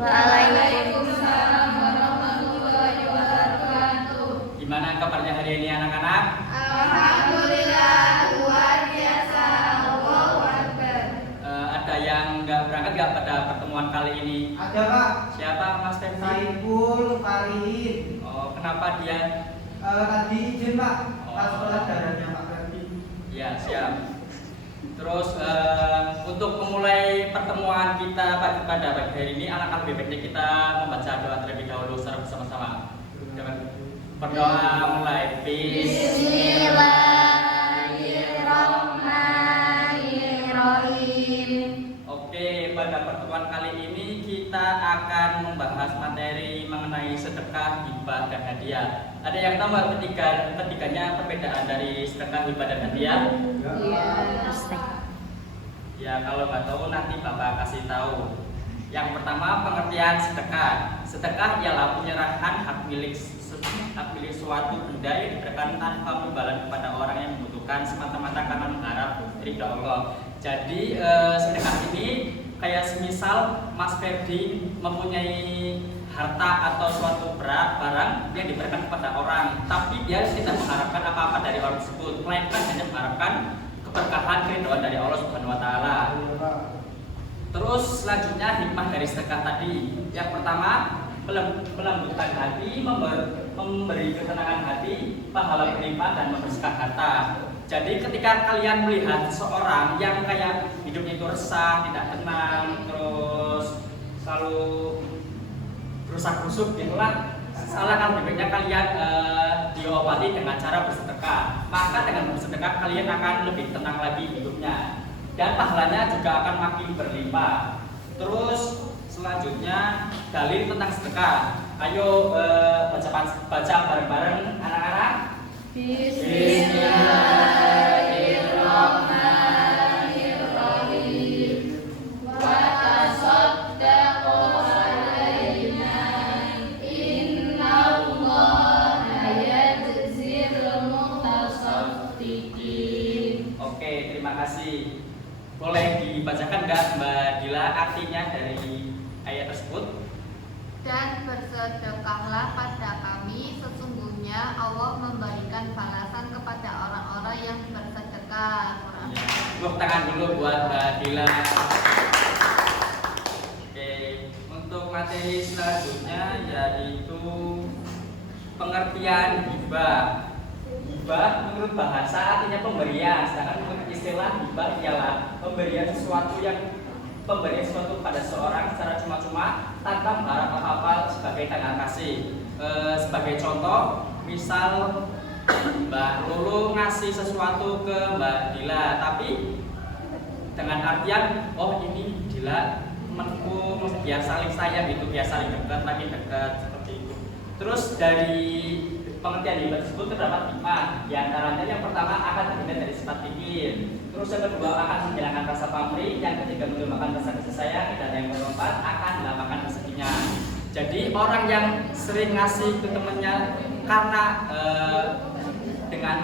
Waalaikumsalam warahmatullahi wabarakatuh. Gimana kabarnya hari ini anak-anak? Alhamdulillah, luar biasa. Allahu Akbar. Ada yang nggak berangkat nggak pada pertemuan kali ini? Ada Pak. Siapa Mas Fendi? Saiful Farihin. Oh, kenapa dia? Tadi izin Pak. Oh. Pas sholat darahnya Pak Ferdi. Ya, siap. Terus untuk memulai pertemuan kita pada pagi hari ini, alangkah lebih baiknya kita membaca doa terlebih dahulu secara bersama-sama. Berdoa mulai. Bismillahirrahmanirrahim. Oke, pada pertemuan kali ini kita akan membahas materi mengenai sedekah, hibah, dan hadiah. Ada yang tahu nggak ketiganya perbedaan dari sedekah, hibah, dan hadiah? Ya, kalau nggak tahu nanti Bapak kasih tahu. Yang pertama, pengertian sedekah. Sedekah ialah penyerahan hak milik suatu benda yang diberikan tanpa imbalan kepada orang yang membutuhkan semata-mata karena mengharap ridha Allah. Jadi sedekah ini kayak semisal Mas Ferdi mempunyai harta atau suatu barang yang diberikan kepada orang, tapi dia tidak mengharapkan apa-apa dari orang tersebut, melainkan hanya mengharapkan keberkahan keridhaan dari Allah Subhanahu wa taala. Terus selanjutnya hikmah dari sedekah tadi. Yang pertama, melembutkan hati, memberi ketenangan hati, pahala berlimpah dan membersihkan harta. Jadi ketika kalian melihat seseorang yang kayak hidupnya itu resah, tidak tenang, terus selalu rusak-rusuk gitulah, salah lebih baiknya kalian diobati dengan cara bersedekah. Maka dengan bersedekah kalian akan lebih tenang lagi hidupnya dan pahalanya juga akan makin berlimpah. Terus selanjutnya dalil tentang sedekah. Ayo baca bareng-bareng anak-anak. Bismillahirrahmanirrahim. Wa tasaddaqu alaina innallaha yajzil mutasaffiqin. Oke, terima kasih. Boleh dibacakan nggak Mbak Dila artinya dari ayat tersebut? Dan bersedekahlah pada kami, sesungguhnya Allah memberikan balasan kepada orang-orang yang bersedekah. Ya. Tepuk tangan dulu buat Mbak Dila. Oke, untuk materi selanjutnya yaitu pengertian hibah. Hibah menurut bahasa artinya pemberian, sedangkan menurut istilah hibah ialah pemberian sesuatu pada seseorang secara cuma-cuma tanpa mengharap apa-apa sebagai tanda kasih. Sebagai contoh, misal Mbak Lulu ngasih sesuatu ke Mbak Dila, tapi dengan artian, oh ini Dila temanku, biar saling sayang gitu, biar saling dekat, makin dekat seperti itu. Terus dari pengertian hibah tersebut terdapat hikmah. Di antaranya yang pertama akan terhindar dari sifat pikir. Terus yang kedua akan menghilangkan rasa pamrih. Yang ketiga menumbuhkan rasa kasih sayang. Dan yang keempat akan dilapangkan rezekinya. Jadi orang yang sering ngasih ke temannya karena dengan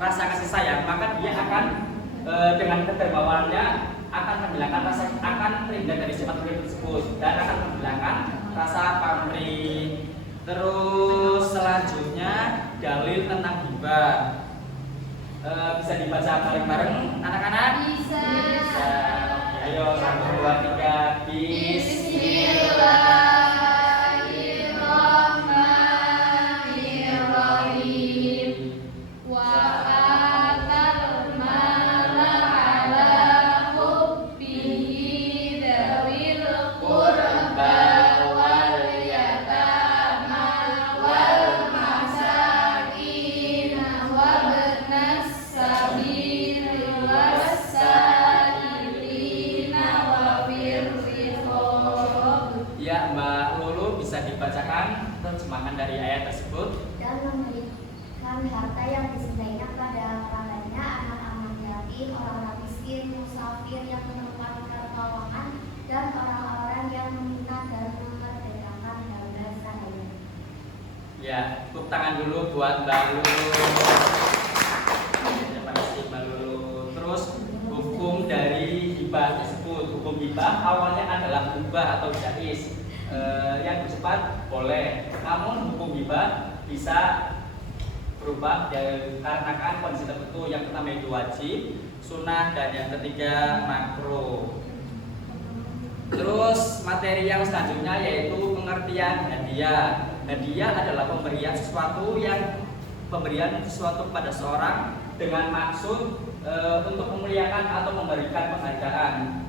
rasa kasih sayang, maka dia akan dengan kedermawanannya akan menghilangkan rasa, akan terhindar dari sifat pikir tersebut dan akan menghilangkan rasa pamrih. Terus selanjutnya dalil tentang hibah. Bisa dibaca bareng-bareng anak-anak? Bisa. Bisa. Ayo 1, 2, 3. Bismillahirrahmanirrahim. Wa atal mala ala hubbihi dzawil qurba wal yatama wal masakin wabnas sabili wasailina wa fir riqab. Ya, Mbak Lulu bisa dibacakan terjemahan dari ayat tersebut. Dan memberikan harta yang disediakan pada kerangannya, anak-anak yatim, orang-orang miskin, musafir yang memerlukan pertolongan, dan orang-orang yang meminta dan memerdekakan hamba sahaya. Ya, tepuk tangan dulu buat Mbak Lulu. Terima kasih Mbak Lulu. Terus hukum dari hibah tersebut. Hukum hibah hibah awalnya adalah mubah atau jaiz. Yang bersifat boleh. Namun hukum hibah bisa berubah dikarenakan kondisi tertentu. Yang pertama itu wajib, sunnah, dan yang ketiga makruh. Terus materi yang selanjutnya yaitu pengertian hadiah. Hadiah adalah pemberian sesuatu kepada seorang dengan maksud untuk memuliakan atau memberikan penghargaan.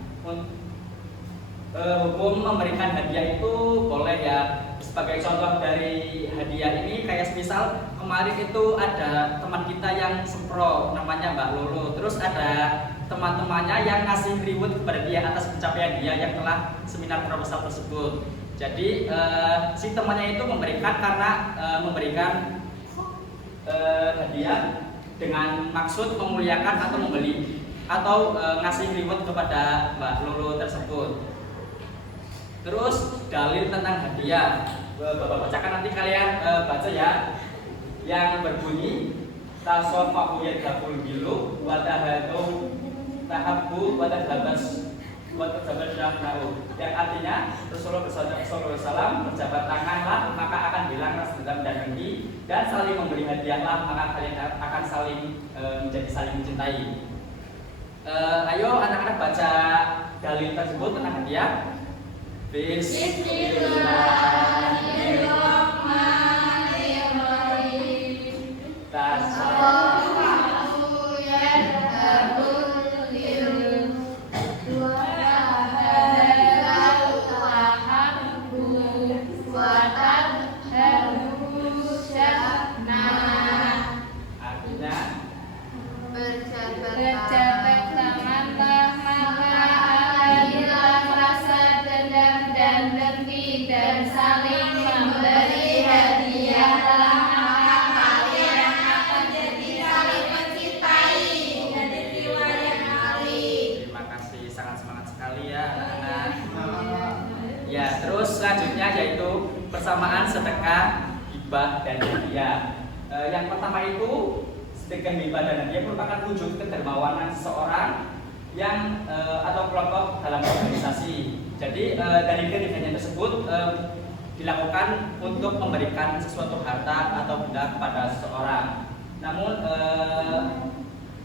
Hukum memberikan hadiah itu boleh ya. Sebagai contoh dari hadiah ini kayak misal kemarin itu ada teman kita yang sempro namanya Mbak Lulu. Terus ada teman-temannya yang ngasih reward kepada dia atas pencapaian dia yang telah seminar proposal tersebut. Jadi si temannya itu memberikan karena memberikan hadiah dengan maksud memuliakan atau membeli atau ngasih reward kepada Mbak Lulu tersebut. Terus dalil tentang hadiah, Bapak bacakan nanti kalian baca ya, yang berbunyi tasofahu yadhabul gilu watahadu tahabbu watadhabas watadhabasyahu, yang artinya Rasulullah SAW berjabat tanganlah maka akan hilang rasa dendam dan dengki, dan saling memberi hadiahlah maka kalian akan saling menjadi saling mencintai. Ayo anak-anak baca dalil tersebut tentang hadiah. Bismillahirrahmanirrahim. Tasofahu yadhabul gilu watahadu tahabbu watadhabbu sya'nah. Artinya Berjabat tanganlah maka akan hilang rasa dendam dan dengki, dan saling memberi hadiahlah maka kalian akan jadi saling mencintai. Jadi riwayat Ali. terima kasih, sangat semangat sekali ya anak-anak. Ya, terus selanjutnya yaitu persamaan sedekah, hibah, dan hadiah. Yang pertama itu sedekah, hibah, dan hadiah merupakan wujud kedermawanan seseorang yang atau kelompok dalam organisasi. Jadi dari kegiatan tersebut dilakukan untuk memberikan sesuatu harta atau benda kepada seseorang. Namun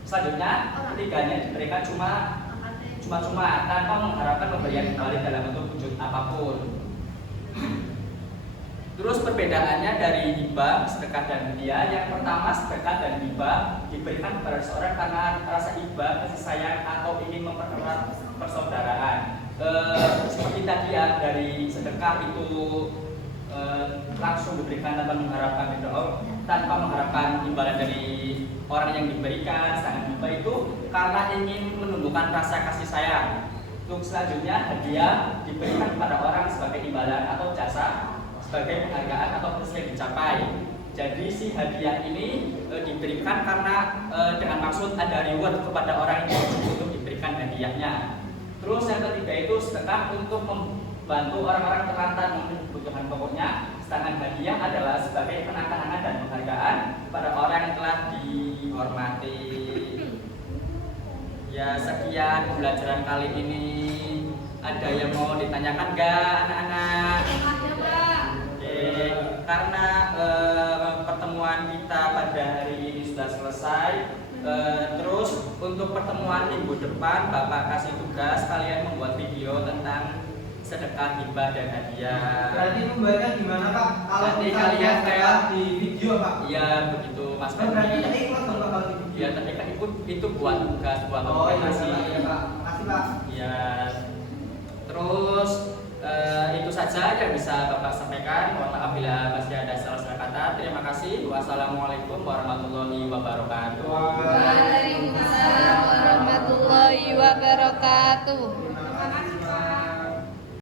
selanjutnya ketiganya diberikan cuma tanpa mengharapkan pemberian kembali dalam bentuk wujud apapun. Terus perbedaannya dari hibah, sedekah, dan hadiah. Yang pertama, sedekah dan hibah diberikan kepada seorang karena rasa hibah, kasih sayang, atau ingin mempererat persaudaraan. Seperti tadi ya, dari sedekah itu langsung diberikan tanpa mengharapkan imbalan dari orang yang diberikan. Sedangkan hibah itu karena ingin menumbuhkan rasa kasih sayang. Untuk selanjutnya, hadiah diberikan kepada orang sebagai imbalan atau jasa, sebagai penghargaan atau proses yang dicapai. Jadi si hadiah ini diberikan karena dengan maksud ada reward kepada orang yang untuk diberikan hadiahnya. Terus yang ketiga itu sedekah untuk membantu orang-orang terlantar memenuhi kebutuhan pokoknya. Sedangkan hadiah adalah sebagai kenang-kenangan dan penghargaan kepada orang yang telah dihormati. Ya, sekian pembelajaran kali ini. Ada yang mau ditanyakan nggak anak-anak? Karena pertemuan kita pada hari ini sudah selesai, terus untuk pertemuan minggu depan Bapak kasih tugas kalian membuat video tentang sedekah, hibah, dan hadiah. Berarti membuatnya gimana Pak? Kalau Nanti misalnya kalian sedekah di video Pak? Iya begitu Mas Oh, berarti Fandi. nanti ikut dong Pak kalau di video. Ya tapi kan itu buat tugas, buat Oh iya dokumentasi. ya Pak. Makasih Pak. Ya, terus itu saja yang bisa Bapak sampaikan. Mohon maaf bila masih ada salah-salah kata. Terima kasih. Wassalamualaikum warahmatullahi wabarakatuh. Waalaikumsalam warahmatullahi wabarakatuh.